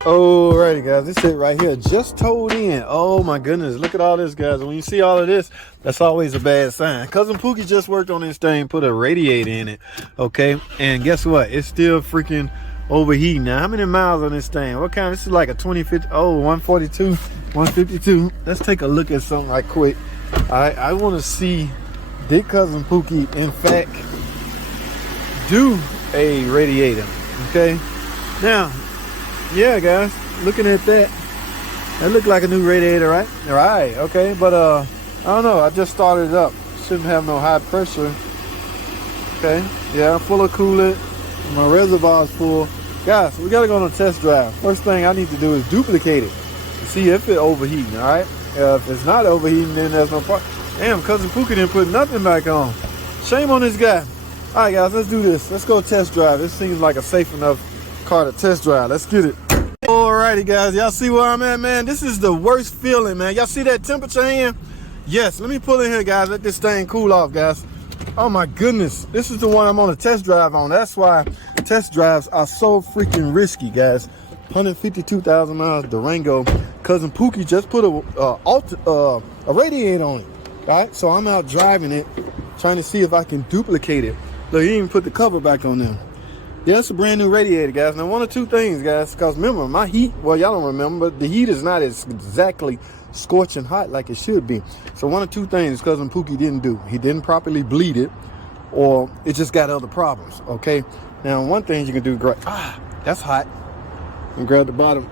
Alrighty guys, this it right here just towed in. Oh my goodness, look at all this guys. When you see all of this, that's always a bad sign. Cousin Pookie just worked on this thing, put a radiator in it, okay? And guess what? It's still freaking overheating. Now, how many miles on this thing? What kind? This is like a 2050, 142, 152. Let's take a look at something right quick. I want to see, did Cousin Pookie in fact do a radiator, okay? Now, yeah guys, looking at that looked like a new radiator, right? Right, okay, but I don't know, I just started it up. Shouldn't have no high pressure. Okay, yeah, full of coolant, my reservoir's full. Guys, we gotta go on a test drive. First thing I need to do is duplicate it to see if it's overheating. All right, if it's not overheating, then there's no problem. Damn, Cousin Pookie didn't put nothing back on. Shame on this guy. All right guys, let's do this. Let's go test drive. This seems like a safe enough car to test drive. Let's get it. Alrighty guys, y'all see where I'm at, man? This is the worst feeling, man. Y'all see that temperature in? Yes, let me pull in here, guys. Let this thing cool off, guys. Oh my goodness, this is the one I'm on a test drive on. That's why test drives are so freaking risky, guys. 152,000 miles Durango. Cousin Pookie just put a radiator on it, right? So I'm out driving it, trying to see if I can duplicate it. Look, he didn't even put the cover back on there. Yeah, it's a brand new radiator, guys. Now, one or two things, guys, because remember, my heat, well, y'all don't remember, but the heat is not as exactly scorching hot like it should be. So one or two things Cousin Pookie didn't do. He didn't properly bleed it, or it just got other problems, okay? Now, one thing you can do, great. That's hot. And grab the bottom.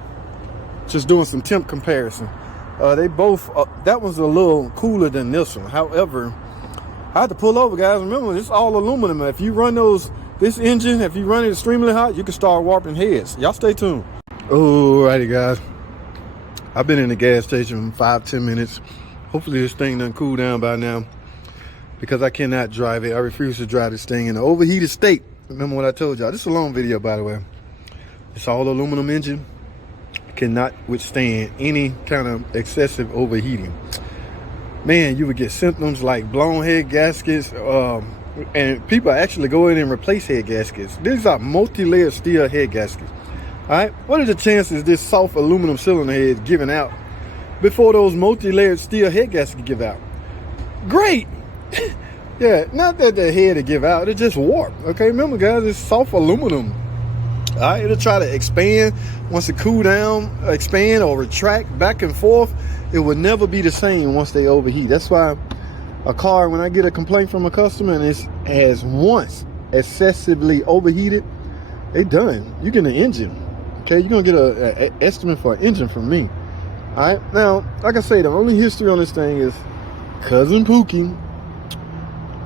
Just doing some temp comparison. They both, that one's a little cooler than this one. However, I had to pull over, guys. Remember, it's all aluminum. If you run this engine, if you run it extremely hot, you can start warping heads. Y'all stay tuned. Alrighty, guys. I've been in the gas station 5-10 minutes. Hopefully this thing done cool down by now, because I cannot drive it. I refuse to drive this thing in an overheated state. Remember what I told y'all. This is a long video, by the way. It's all aluminum engine. Cannot withstand any kind of excessive overheating. Man, you would get symptoms like blown head gaskets, and people actually go in and replace head gaskets. These are multi-layered steel head gaskets. All right, what are the chances this soft aluminum cylinder head is giving out before those multi-layered steel head gaskets give out? Great. Yeah, not that the head to give out, it just warp. Okay, remember guys, it's soft aluminum. All right, it'll try to expand once it cool down, expand or retract back and forth. It will never be the same once they overheat. That's why a car, when I get a complaint from a customer and it has once excessively overheated, they done. You get an engine. Okay, you're gonna get an estimate for an engine from me. All right, now, like I say, the only history on this thing is Cousin Pookie.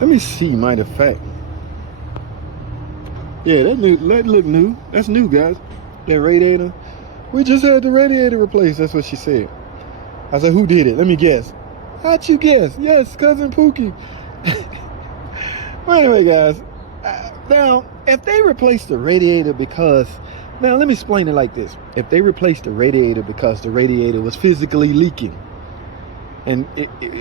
Let me see, matter of fact. Yeah, that look new. That's new, guys. That radiator. We just had the radiator replaced. That's what she said. I said, who did it? Let me guess. How'd you guess? Yes, Cousin Pookie. Well, anyway, guys. Now, if they replaced the radiator because... Now, let me explain it like this. If they replaced the radiator because the radiator was physically leaking, and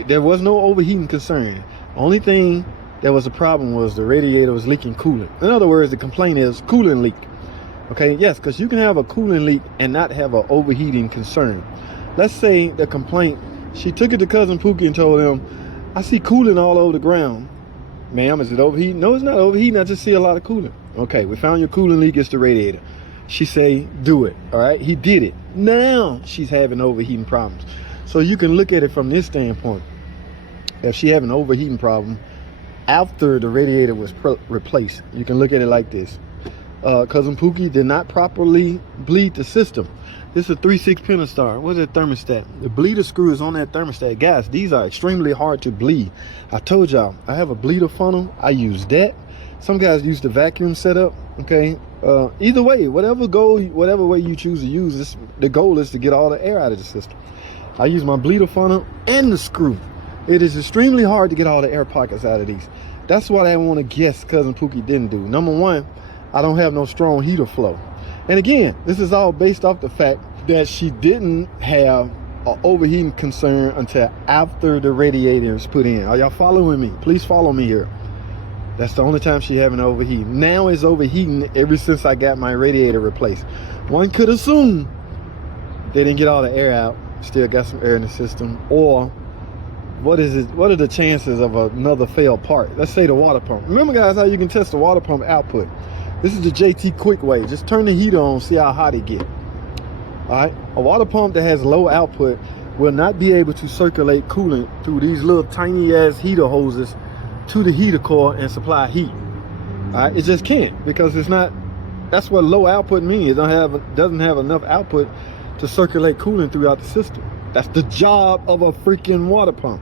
there was no overheating concern, only thing that was a problem was the radiator was leaking coolant. In other words, the complaint is coolant leak. Okay, yes, because you can have a coolant leak and not have an overheating concern. Let's say the complaint, she took it to Cousin Pookie and told him, I see coolant all over the ground. Ma'am, is it overheating? No, it's not overheating. I just see a lot of coolant. Okay, we found your coolant leak. It's the radiator. She say, do it. All right, he did it. Now she's having overheating problems. So you can look at it from this standpoint. If she have an overheating problem after the radiator was replaced, you can look at it like this. Cousin Pookie did not properly bleed the system. This is a 3/6 Pentastar. What's that thermostat? The bleeder screw is on that thermostat. Guys, these are extremely hard to bleed. I told y'all, I have a bleeder funnel. I use that. Some guys use the vacuum setup. Okay. Either way, whatever way you choose to use this, the goal is to get all the air out of the system. I use my bleeder funnel and the screw. It is extremely hard to get all the air pockets out of these. That's what I want to guess Cousin Pookie didn't do. Number one, I don't have no strong heater flow. And again, this is all based off the fact that she didn't have an overheating concern until after the radiator is put in. Are y'all following me? Please follow me here. That's the only time she having overheating. Now it's overheating ever since I got my radiator replaced. One could assume they didn't get all the air out, still got some air in the system, or what are the chances of another failed part? Let's say the water pump. Remember guys how you can test the water pump output? This is the JT quick way. Just turn the heater on, see how hot it get. All right, a water pump that has low output will not be able to circulate coolant through these little tiny ass heater hoses to the heater core and supply heat. All right, it just can't, because it's not. That's what low output means. It doesn't have enough output to circulate coolant throughout the system. That's the job of a freaking water pump.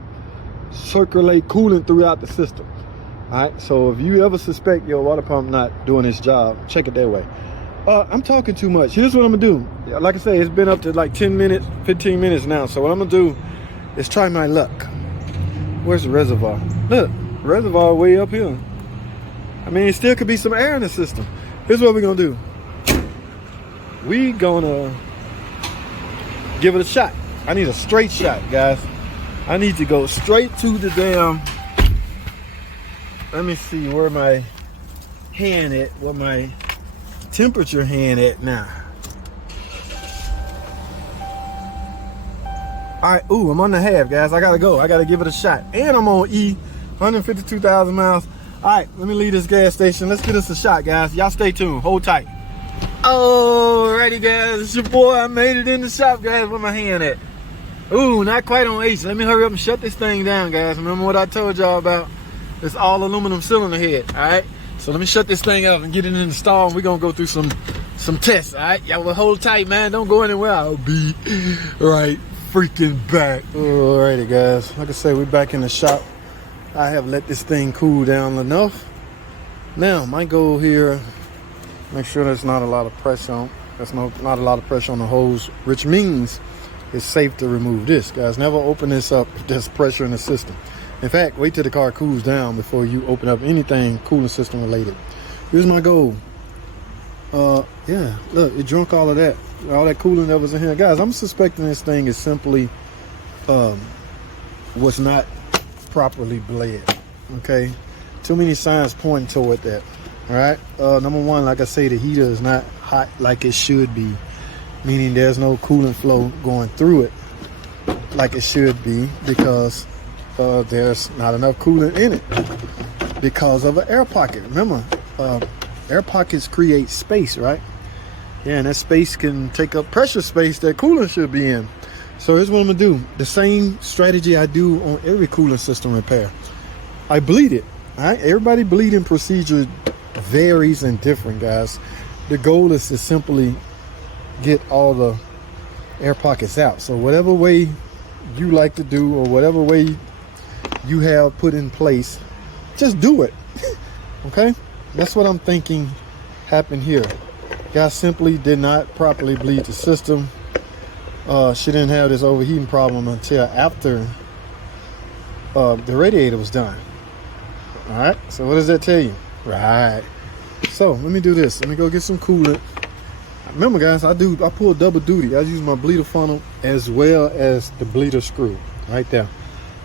Circulate coolant throughout the system. All right, so if you ever suspect your water pump not doing its job, check it that way. I'm talking too much. Here's what I'm gonna do. Like I say, it's been up to like 10 minutes, 15 minutes now. So what I'm gonna do is try my luck. Where's the reservoir? Look, reservoir way up here. I mean, it still could be some air in the system. Here's what we're gonna do. We gonna give it a shot. I need a straight shot, guys. I need to go straight to the damn. Let me see where my hand at, what my temperature hand at now. All right, ooh, I'm on the half, guys. I gotta go. I gotta give it a shot. And I'm on E, 152,000 miles. All right, let me leave this gas station. Let's get us a shot, guys. Y'all stay tuned. Hold tight. Alrighty, guys. It's your boy. I made it in the shop, guys. Where my hand at? Ooh, not quite on H. Let me hurry up and shut this thing down, guys. Remember what I told y'all about? It's all aluminum cylinder head, all right? So let me shut this thing up and get it in the stall, and we're gonna go through some tests, all right? Y'all will hold tight, man. Don't go anywhere. I'll be right freaking back. Alrighty, guys. Like I say, we're back in the shop. I have let this thing cool down enough. Now, my goal here, make sure there's not a lot of pressure on. There's not a lot of pressure on the hose, which means it's safe to remove this, guys. Never open this up if there's pressure in the system. In fact, wait till the car cools down before you open up anything cooling system related. Here's my goal. Yeah, look, it drunk all of that. All that coolant that was in here. Guys, I'm suspecting this thing is simply was not properly bled. Okay? Too many signs pointing toward that. Alright? Number one, like I say, the heater is not hot like it should be. Meaning there's no coolant flow going through it like it should be, because there's not enough coolant in it because of an air pocket. Remember, air pockets create space, right? Yeah, and that space can take up pressure space that coolant should be in. So here's what I'm gonna do. The same strategy I do on every coolant system repair. I bleed it. All right, everybody bleeding procedure varies and different, guys. The goal is to simply get all the air pockets out. So whatever way you like to do, or whatever way you have put in place, just do it. Okay, that's what I'm thinking happened here. Guy simply did not properly bleed the system. She didn't have this overheating problem until after the radiator was done. All right, so what does that tell you? Right, so let me do this. Let me go get some coolant. Remember, guys, I pull double duty. I use my bleeder funnel as well as the bleeder screw right there.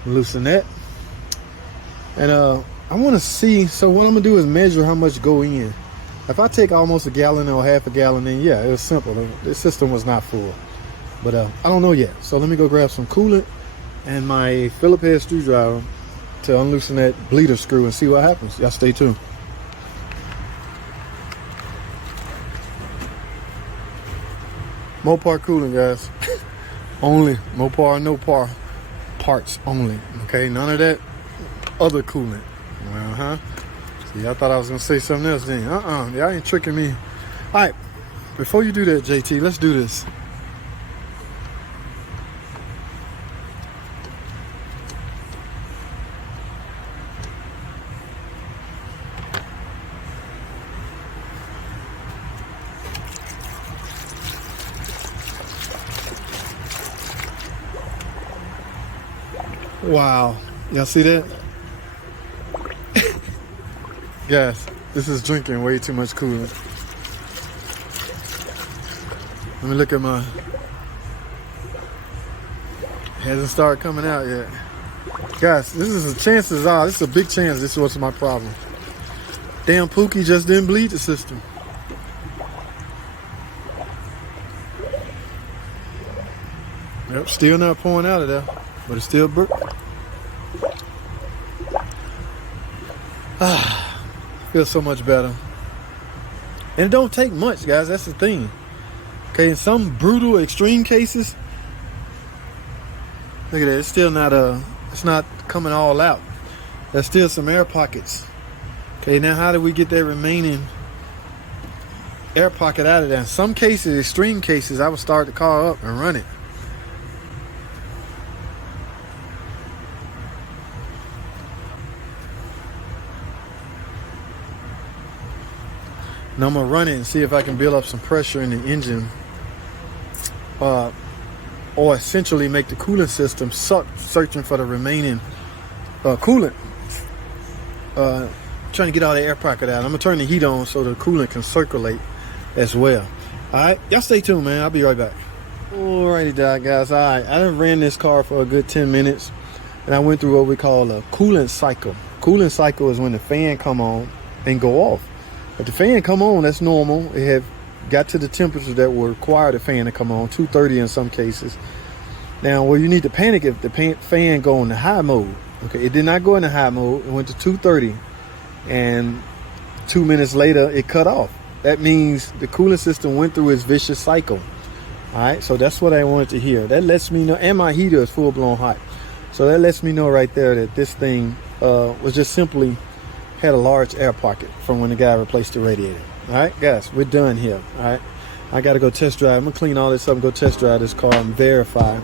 Loosen that. And I want to see, so what I'm gonna do is measure how much go in. If I take almost a gallon or half a gallon in, yeah, it was simple. The system was not full, but I don't know yet. So let me go grab some coolant and my Phillips head screwdriver to unloosen that bleeder screw and see what happens. Y'all stay tuned. Mopar coolant, guys. Only Mopar, no par parts only. Okay, none of that other coolant. See, I thought I was gonna say something else then. Y'all ain't tricking me. All right, before you do that, JT, let's do this. Wow, y'all see that? Guys, this is drinking way too much coolant. Let me look at my, it hasn't started coming out yet. Guys, this is a chances are, this is a big chance this was my problem. Damn Pookie just didn't bleed the system. Yep, still not pouring out of there, but it's still feels so much better. And it don't take much, guys. That's the thing. Okay, in some brutal extreme cases, look at that. It's still not it's not coming all out. There's still some air pockets. Okay, now how do we get that remaining air pocket out of there? In some cases, extreme cases, I would start the car up and run it. Now I'm gonna run it and see if I can build up some pressure in the engine, or essentially make the coolant system suck, searching for the remaining coolant, trying to get all the air pocket out. I'm gonna turn the heat on so the coolant can circulate as well. All right, y'all stay tuned, man. I'll be right back. Alrighty, guys. All right, I done ran this car for a good 10 minutes, and I went through what we call a coolant cycle. Coolant cycle is when the fan come on and go off. If the fan come on, that's normal. It have got to the temperature that will require the fan to come on, 230 in some cases. Now, well, you need to panic if the fan go into high mode. Okay, it did not go into high mode. It went to 230, and 2 minutes later, it cut off. That means the cooling system went through its vicious cycle. All right, so that's what I wanted to hear. That lets me know, and my heater is full-blown hot. So that lets me know right there that this thing was just simply had a large air pocket from when the guy replaced the radiator. All right, guys, we're done here. All right, I got to go test drive. I'm going to clean all this up and go test drive this car and verify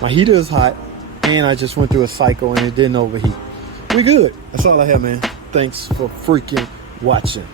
my heater is hot, and I just went through a cycle and it didn't overheat. We good. That's all I have, man. Thanks for freaking watching.